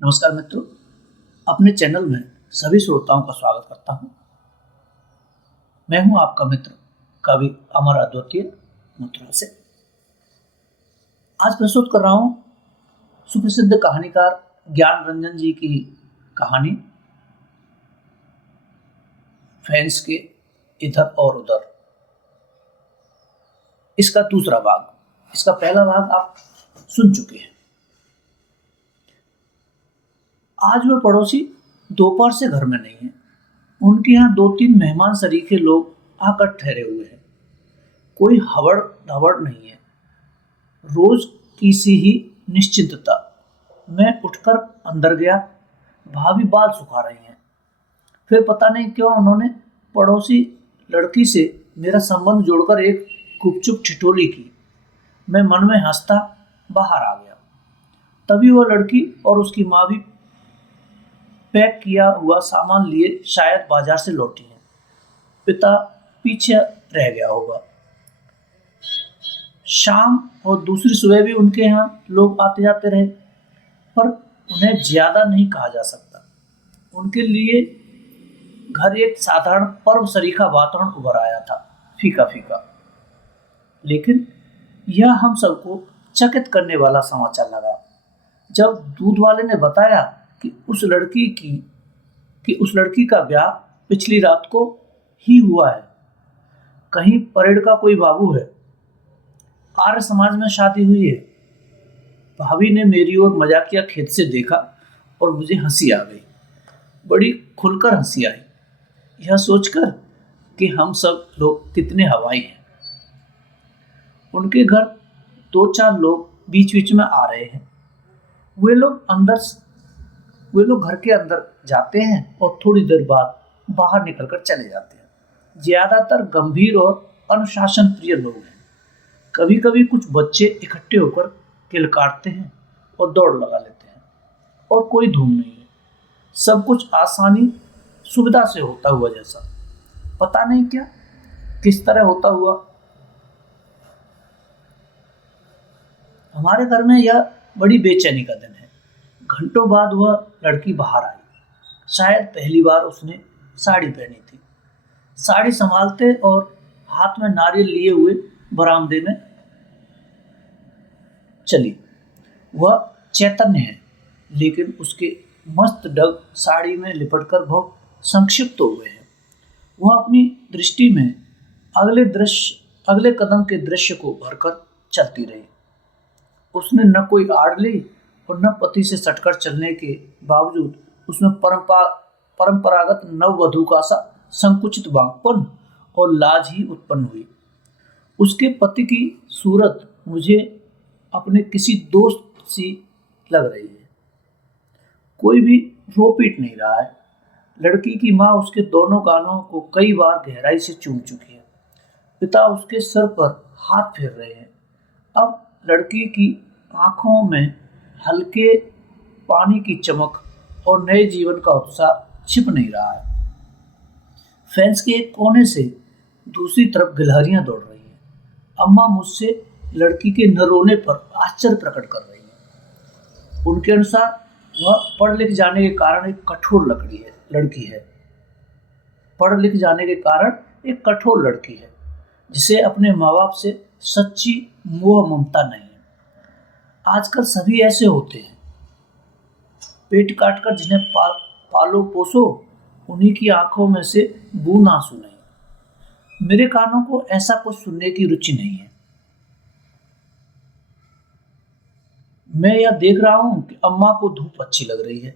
नमस्कार मित्रों, अपने चैनल में सभी श्रोताओं का स्वागत करता हूं। मैं हूं आपका मित्र कवि अमर अद्वितीय मथुरा से। आज प्रस्तुत कर रहा हूं सुप्रसिद्ध कहानीकार ज्ञान रंजन जी की कहानी फैंस के इधर और उधर। इसका दूसरा भाग, इसका पहला भाग आप सुन चुके हैं। आज वह पड़ोसी दोपहर से घर में नहीं है। उनके यहाँ दो तीन मेहमान सरीखे लोग आकर ठहरे हुए हैं। कोई हवड़ धवड़ नहीं है, रोज की सी ही निश्चिंतता। मैं उठकर अंदर गया। भाभी बाल सुखा रही हैं। फिर पता नहीं क्यों उन्होंने पड़ोसी लड़की से मेरा संबंध जोड़कर एक गुपचुप ठिठोली की। मैं मन में हंसता बाहर आ गया। तभी वह लड़की और उसकी माँ भी पैक किया हुआ सामान लिए शायद बाजार से लौटी हैं। पिता पीछे रह गया होगा। शाम और दूसरी सुबह भी उनके यहाँ लोग आते जाते रहे, पर उन्हें ज्यादा नहीं कहा जा सकता। उनके लिए घर एक साधारण पर्व सरीखा वातावरण उभर आया था, फीका फीका। लेकिन यह हम सबको चकित करने वाला समाचार लगा जब दूध वाले ने बताया कि उस लड़की का ब्याह पिछली रात को ही हुआ है। कहीं परेड का कोई बाबू है। आर्य समाज में शादी हुई है। भाभी ने मेरी ओर मजाकिया खेत से देखा और मुझे हंसी आ गई। बड़ी खुलकर हंसी आई, यह सोचकर कि हम सब लोग कितने हवाई हैं। उनके घर दो चार लोग बीच बीच में आ रहे हैं। वे लोग घर के अंदर जाते हैं और थोड़ी देर बाद बाहर निकलकर चले जाते हैं। ज्यादातर गंभीर और अनुशासन प्रिय लोग हैं। कभी कभी कुछ बच्चे इकट्ठे होकर किलकाटते हैं और दौड़ लगा लेते हैं, और कोई धूम नहीं है। सब कुछ आसानी सुविधा से होता हुआ जैसा, पता नहीं क्या किस तरह होता हुआ। हमारे घर में यह बड़ी बेचैनी का दिन है। घंटों बाद वह लड़की बाहर आई। शायद पहली बार उसने साड़ी पहनी थी। साड़ी संभालते और हाथ में नारियल लिए हुए बरामदे में चली। वह चैतन्य है, लेकिन उसके मस्त डग साड़ी में लिपटकर बहुत संक्षिप्त हो गए हैं। वह अपनी दृष्टि में अगले कदम के दृश्य को भरकर चलती रही। उसने न कोई आड़ ली और न पति से सटकर चलने के बावजूद उसमें परंपरागत नववधू का सा संकुचित बांकपन और लाज ही उत्पन्न हुई। उसके पति की सूरत मुझे अपने किसी दोस्त सी लग रही है। कोई भी रो पीट नहीं रहा है। लड़की की माँ उसके दोनों गालों को कई बार गहराई से चूम चुकी है। पिता उसके सर पर हाथ फेर रहे हैं। अब लड़की की आंखों में हल्के पानी की चमक और नए जीवन का उत्साह छिप नहीं रहा है। फेंस के एक कोने से दूसरी तरफ गिलहरियां दौड़ रही हैं। अम्मा मुझसे लड़की के न रोने पर आश्चर्य प्रकट कर रही हैं। उनके अनुसार वह पढ़ लिख जाने के कारण एक कठोर लड़की है। पढ़ लिख जाने के कारण एक कठोर लड़की है, जिसे अपने माँ बाप से सच्ची मोह ममता नहीं है। आजकल सभी ऐसे होते हैं। पेट काट कर जिन्हें पालो पोसो, उन्हीं की आंखों में से बूंद आंसू नहीं। मेरे कानों को ऐसा कुछ सुनने की रुचि नहीं है। मैं यह देख रहा हूं कि अम्मा को धूप अच्छी लग रही है।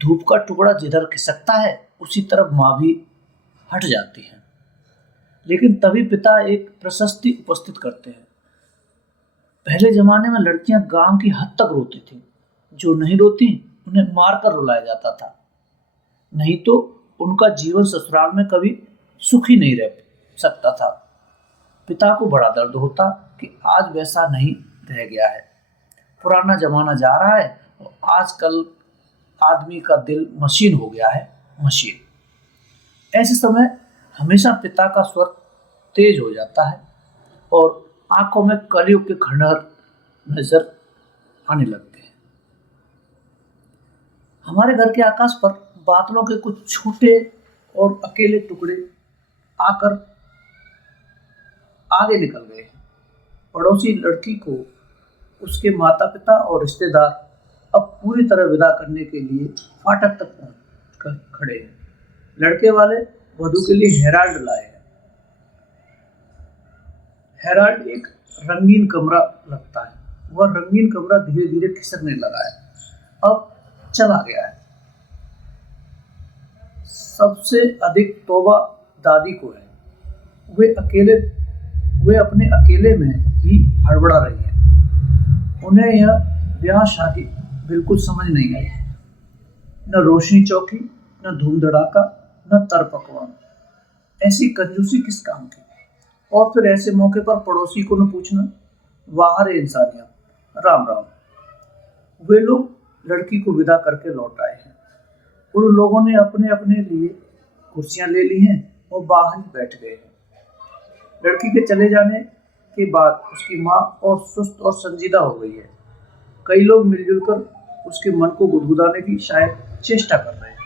धूप का टुकड़ा जिधर खिसकता है उसी तरफ माँ भी हट जाती है। लेकिन तभी पिता एक प्रशस्ति उपस्थित करते हैं। पहले जमाने में लड़कियां गांव की हद तक रोती थीं। जो नहीं रोती उन्हें मारकर रुलाया जाता था। नहीं तो उनका जीवन ससुराल में कभी सुखी नहीं रह सकता था। पिता को बड़ा दर्द होता कि आज वैसा नहीं रह गया है। पुराना जमाना जा रहा है और आजकल आदमी का दिल मशीन हो गया है, मशीन। ऐसे समय हमेशा पिता का स्वर तेज हो जाता है और आंखों में कलयुग के खंडहर नजर आने लगते हैं। हमारे घर के आकाश पर बादलों के कुछ छोटे और अकेले टुकड़े आकर आगे निकल गए। पड़ोसी लड़की को उसके माता पिता और रिश्तेदार अब पूरी तरह विदा करने के लिए फाटक तक पहुंच कर खड़े हैं। लड़के वाले वधु के लिए हेराल्ड लाए हैं। हेराल्ड एक रंगीन कमरा लगता है। वह रंगीन कमरा धीरे धीरे खिसकने लगा है, अब चला गया है। सबसे अधिक तौबा दादी को है। वे अपने अकेले में ही हड़बड़ा रही हैं। उन्हें यह ब्याह शादी बिल्कुल समझ नहीं आई। न रोशनी चौकी, न धूम धड़ाका, न तर पकवान। ऐसी कंजूसी किस काम की? और फिर ऐसे मौके पर पड़ोसी को न पूछना। वाह रे इंसानियत, राम राम। वे लोग लड़की को विदा करके लौट आए हैं। उन लोगों ने अपने अपने लिए कुर्सियां ले ली हैं और बाहर ही बैठ गए हैं। लड़की के चले जाने के बाद उसकी माँ और सुस्त और संजीदा हो गई है। कई लोग मिलजुल कर उसके मन को गुदगुदाने की शायद चेष्टा कर रहे हैं।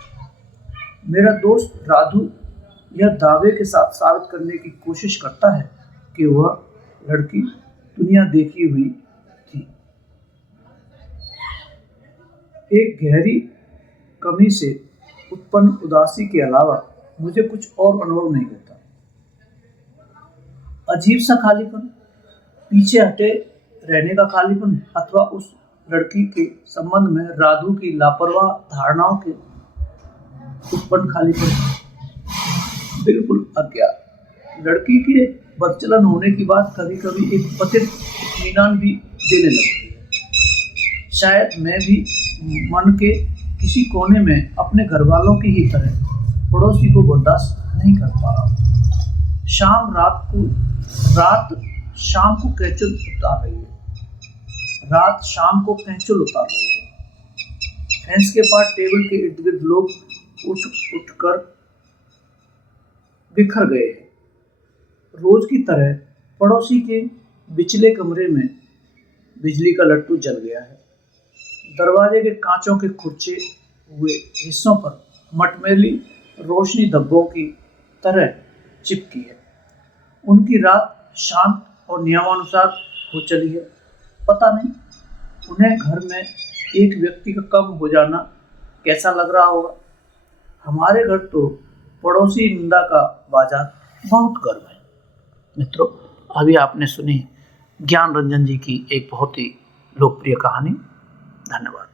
मेरा दोस्त राधु यह दावे के साथ साबित करने की कोशिश करता है कि वह लड़की दुनिया देखी हुई थी। एक गहरी कमी से उत्पन्न उदासी के अलावा मुझे कुछ और अनुभव नहीं होता। अजीब सा खालीपन, पीछे हटे रहने का खालीपन, अथवा उस लड़की के संबंध में राधु की लापरवाह धारणाओं के उत्पन्न खालीपन, बिल्कुल अज्ञात। लड़की के बदचलन होने की बात कभी कभी एक पतित इत्मीनान भी देने लगती है। शायद मैं भी मन के किसी कोने में अपने घर वालों की ही तरह पड़ोसी को बर्दाश्त नहीं कर पा रहा। रात शाम को कैचुल उतार रही है। रात शाम को कैचुल उतार रही है। फैंस के पास टेबल के इर्द गिर्द लोग उठ कर बिखर गए हैं। रोज की तरह पड़ोसी के बिचले कमरे में बिजली का लट्टू जल गया है। दरवाजे के कांचों के खुरचे हुए हिस्सों पर मटमैली रोशनी धब्बों की तरह चिपकी है। उनकी रात शांत और नियमानुसार हो चली है। पता नहीं उन्हें घर में एक व्यक्ति का कम हो जाना कैसा लग रहा होगा। हमारे घर तो पड़ोसी निंदा का बाजार बहुत गर्व है। मित्रों, अभी आपने सुनी ज्ञान रंजन जी की एक बहुत ही लोकप्रिय कहानी। धन्यवाद।